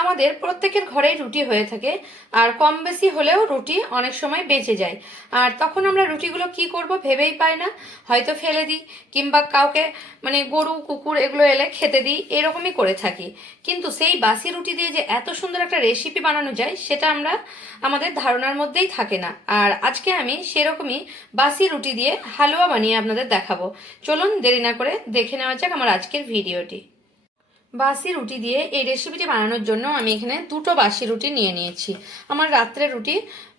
আমাদের প্রত্যেকের ঘরেই রুটি হয়ে থাকে, আর কম বেশি হলেও রুটি অনেক সময় বেঁচে যায়। আর তখন আমরা রুটিগুলো কি করব ভেবেই পাই না। হয়তো ফেলে দিই, কিংবা কাউকে মানে গরু, কুকুর এগুলো এলে খেতে দিই, এরকমই করে থাকি। কিন্তু সেই বাসি রুটি দিয়ে যে এত সুন্দর একটা রেসিপি বানানো যায়, সেটা আমরা আমাদের ধারণার মধ্যেই থাকে না। আর আজকে আমি সেরকমই বাসি রুটি দিয়ে হালুয়া বানিয়ে আপনাদের দেখাবো। চলুন দেরি না করে দেখে নেওয়া যাক আমার আজকের ভিডিওটি। বাসি রুটি দিয়ে এই রেসিপিটি বানানোর জন্য আমি এখানে দুটো বাসি রুটি নিয়ে নিয়েছি। আমার রাত্রে রুটি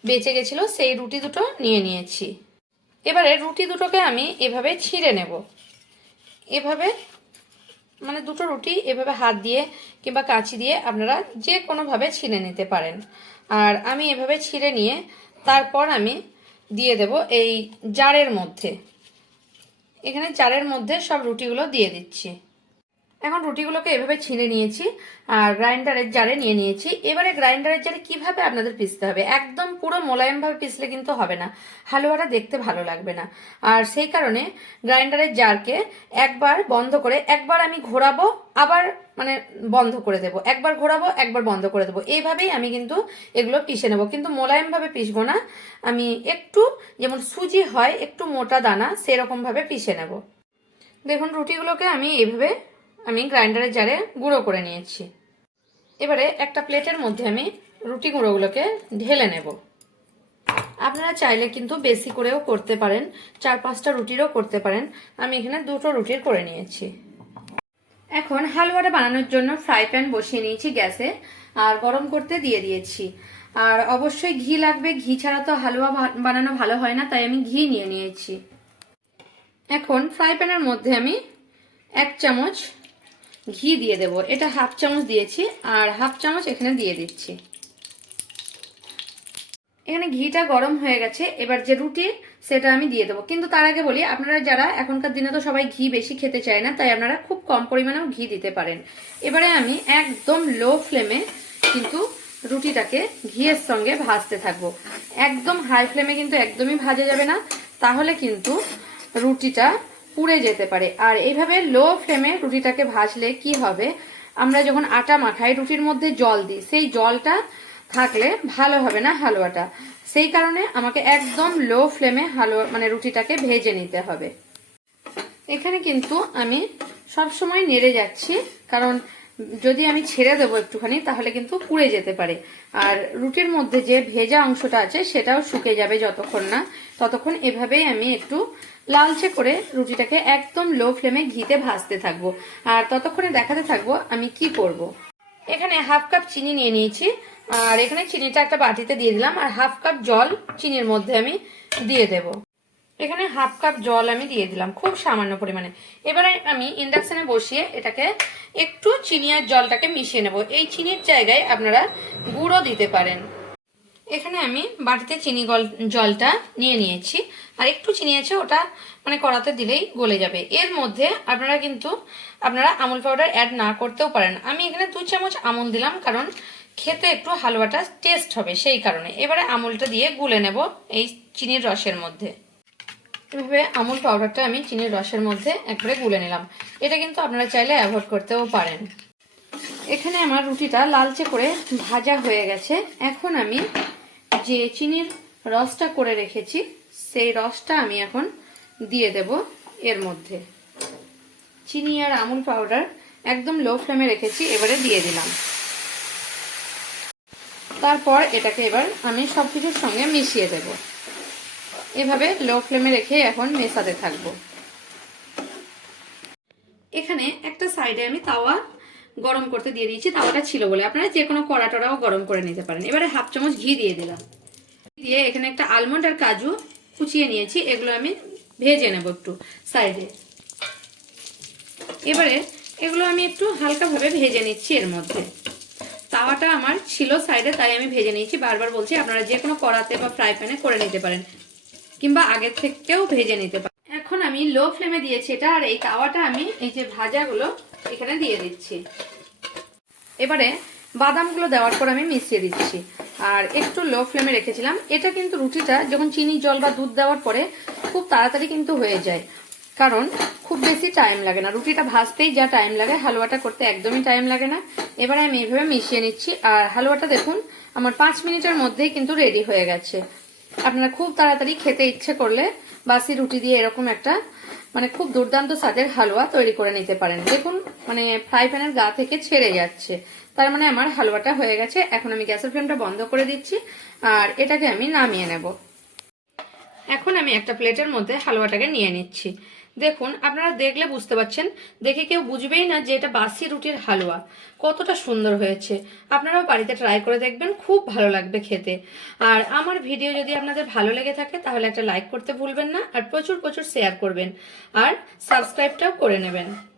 বেঁচে গেছিল, সেই রুটি দুটো নিয়ে নিয়েছি। এবারে রুটি দুটোকে আমি এভাবে ছিঁড়ে নেব। এভাবে মানে দুটো রুটি এভাবে হাত দিয়ে কিংবা কাঁচি দিয়ে আপনারা যে কোনোভাবে ছিঁড়ে নিতে পারেন। আর আমি এভাবে ছিঁড়ে নিয়ে তারপর আমি দিয়ে দেব এই জারের মধ্যে। এখানে জারের মধ্যে সব রুটিগুলো দিয়ে দিচ্ছি। এখন রুটিগুলোকে এভাবে ছিঁড়ে নিয়েছি, আর গ্রাইন্ডারের জারে নিয়ে নিয়েছি। এবারে গ্রাইন্ডারের জারে কীভাবে আপনাদের পিসতে হবে? একদম পুরো মোলায়েমভাবে পিসলে কিন্তু হবে না। হালুয়াটা দেখতে ভালো লাগবে না। আর সেই কারণে গ্রাইন্ডারের জারকে একবার বন্ধ করে, একবার আমি ঘোরাবো, আবার মানে বন্ধ করে দেবো। একবার ঘোরাবো, একবার বন্ধ করে দেবো। এইভাবেই আমি কিন্তু এগুলো পিষে নেব। কিন্তু মোলায়েমভাবে পিসবো না। আমি একটু যেমন সুজি হয়, একটু মোটা দানা, সেরকমভাবে পিষে নেব। দেখুন, রুটিগুলোকে আমি এইভাবে আমি গ্রাইন্ডারের জারে গুঁড়ো করে নিয়েছি। এবারে একটা প্লেটের মধ্যে আমি রুটি গুঁড়োগুলোকে ঢেলে নেব। আপনারা চাইলে কিন্তু বেশি করেও করতে পারেন, চার পাঁচটা রুটিরও করতে পারেন। আমি এখানে দুটো রুটির করে নিয়েছি। এখন হালুয়াটা বানানোর জন্য ফ্রাই প্যান বসিয়ে নিয়েছি গ্যাসে, আর গরম করতে দিয়ে দিয়েছি। আর অবশ্যই ঘি লাগবে, ঘি ছাড়া তো হালুয়া বানানো ভালো হয় না, তাই আমি ঘি নিয়ে নিয়েছি। এখন ফ্রাই প্যানের মধ্যে আমি এক চামচ ঘি দিয়ে দেব। এটা হাফ চামচ দিয়েছি, আর হাফ চামচ এখানে দিয়ে দিচ্ছি। এখানে ঘিটা গরম হয়ে গেছে, এবার যে রুটি, সেটা আমি দিয়ে দেবো। কিন্তু তার আগে বলি, আপনারা যারা এখনকার দিনে তো সবাই ঘি বেশি খেতে চায় না, তাই আপনারা খুব কম পরিমাণেও ঘি দিতে পারেন। এবারে আমি একদম লো ফ্লেমে কিন্তু রুটিটাকে ঘিয়ের সঙ্গে ভাজতে থাকব। একদম হাই ফ্লেমে কিন্তু একদমই ভাজা যাবে না। তাহলে কিন্তু রুটিটা পুড়ে যেতে পারে। আর এইভাবে লো ফ্লেমে রুটিটাকে ভাজলে কি হবে? আমরা যখন আটা মাখাই, রুটির মধ্যে জল দিই। সেই জলটা থাকলে ভালো হবে না হালুয়াটা? সেই কারণে আমাকে একদম লো ফ্লেমে হালুয়া মানে রুটিটাকে ভেজে নিতে হবে। এখানে কিন্তু আমি সব সময় নেড়ে যাচ্ছি, কারণ যদি আমি ছেড়ে দেবো একটুখানি, তাহলে কিন্তু পুড়ে যেতে পারে। আর রুটির মধ্যে যে ভেজা অংশটা আছে, সেটাও শুকে যাবে যতক্ষণ না। ততক্ষণ এভাবেই আমি একটু লালচে করে রুটিটাকে একদম লো ফ্লেমে ঘিতে ভাজতে থাকব। আর ততক্ষণে দেখাতে থাকব আমি কি করব। এখানে হাফ কাপ চিনি নিয়ে নিয়েছি। আর এখানে চিনিটা একটা বাটিতে দিয়ে দিলাম। আর হাফ কাপ জল চিনির মধ্যে আমি দিয়ে দেব। এখানে হাফ কাপ জল আমি দিয়ে দিলাম, খুব সামান্য পরিমাণে। এবারে আমি ইন্ডাকশনে বসিয়ে এটাকে একটু চিনি আর জলটাকে মিশিয়ে নেব। এই চিনির জায়গায় আপনারা গুঁড়ো দিতে পারেন। এখানে আমি বাটিতে চিনি জলটা নিয়ে নিয়েছি। আর একটু চিনি আছে, ওটা মানে কড়াতে দিলেই গলে যাবে। এর মধ্যে আপনারা কিন্তু, আপনারা আমুল পাউডার অ্যাড না করতেও পারেন। আমি এখানে দু চামচ আমুল দিলাম, কারণ খেতে একটু হালুয়াটা টেস্ট হবে সেই কারণে। এবারে আমুলটা দিয়ে গুলে নেব এই চিনির রসের মধ্যে। এভাবে আমুল পাউডারটা আমি চিনির রসের মধ্যে একবারে গুলে নিলাম। এটা কিন্তু আপনারা চাইলে অ্যাভয়েড করতেও পারেন। এখানে আমার রুটিটা লালচে করে ভাজা হয়ে গেছে। এখন আমি যে চিনির রসটা করে রেখেছি, সেই রসটা আমি এখন দিয়ে দেব এর মধ্যে। চিনি আর আমুল পাউডার একদম লো ফ্লেমে রেখেছি, এবারে দিয়ে দিলাম। তারপর এটাকে এবার আমি সব কিছুর সঙ্গে মিশিয়ে দেব। এভাবে লো ফ্লেমে রেখে এখন মেশাতে থাকব। এখানে একটা সাইডে আমি তাওয়া গরম করতে দিয়ে দিয়েছি। তাওয়াটা ছিল বলে আপনারা যে কোনো কড়া টড়াও গরম করে নিতে পারেন। এবারে হাফ চামচ ঘি দিয়ে দিলাম। দিয়ে এখানে একটা আলমন্ড আর কাজু কুচিয়ে নিয়েছি। এগুলো আমি ভেজে নেব একটু সাইডে। এবারে এগুলো আমি একটু হালকাভাবে ভেজে নিচ্ছি এর মধ্যে। তাওয়াটা আমার ছিল সাইডে, তাই আমি ভেজে নিয়েছি। বারবার বলছি আপনারা যে কোনো কড়াতে বা ফ্রাই প্যানে করে নিতে পারেন। কিংবা আগের থেকেও ভেজে নিতে পারেন এখন আমি লো ফ্লেমে দিয়েছি এটা, আর এই তাওয়াটা আমি এই যে ভাজাগুলো এখানে দিয়ে দিচ্ছি। এবারে বাদামগুলো দেওয়ার পর আমি মিশিয়ে দিচ্ছি। আর একটু লো ফ্লেমে রেখেছিলাম। এটা কিন্তু রুটিটা, যখন চিনি, জল বা দুধ দেওয়ার পরে খুব তাড়াতাড়ি কিন্তু হয়ে যায়। কারণ খুব বেশি টাইম লাগে না। রুটিটা ভাজতেই যা টাইম লাগে, হালুয়াটা করতে একদমই টাইম লাগে না। এবারে আমি এইভাবে মিশিয়ে নিচ্ছি। আর হালুয়াটা দেখুন, আমার পাঁচ মিনিটের মধ্যেই কিন্তু রেডি হয়ে গেছে। আপনারা খুব তাড়াতাড়ি খেতে ইচ্ছে করলে বাসি রুটি দিয়ে এরকম একটা মানে খুব দুর্দান্ত স্বাদের হালুয়া তৈরি করে নিতে পারেন। দেখুন মানে ফ্রাই প্যানের গা থেকে ছেড়ে যাচ্ছে। তার মানে আমার হালুয়াটা হয়ে গেছে। এখন আমি গ্যাসের ফ্লেমটা বন্ধ করে দিচ্ছি আর এটাকে আমি নামিয়ে নেব। এখন আমি একটা প্লেটের মধ্যে হালুয়াটাকে নিয়ে নিচ্ছি। দেখুন, আপনারা দেখলে বুঝতে পারছেন, দেখে কেউ বুঝবেই না যে এটা বাসি রুটির হালুয়া। কতটা সুন্দর হয়েছে। আপনারাও বাড়িতে ট্রাই করে দেখবেন, খুব ভালো লাগবে খেতে। আর আমার ভিডিও যদি আপনাদের ভালো লেগে থাকে, তাহলে একটা লাইক করতে ভুলবেন না, আর প্রচুর প্রচুর শেয়ার করবেন। আর সাবস্ক্রাইবটাও করে নেবেন।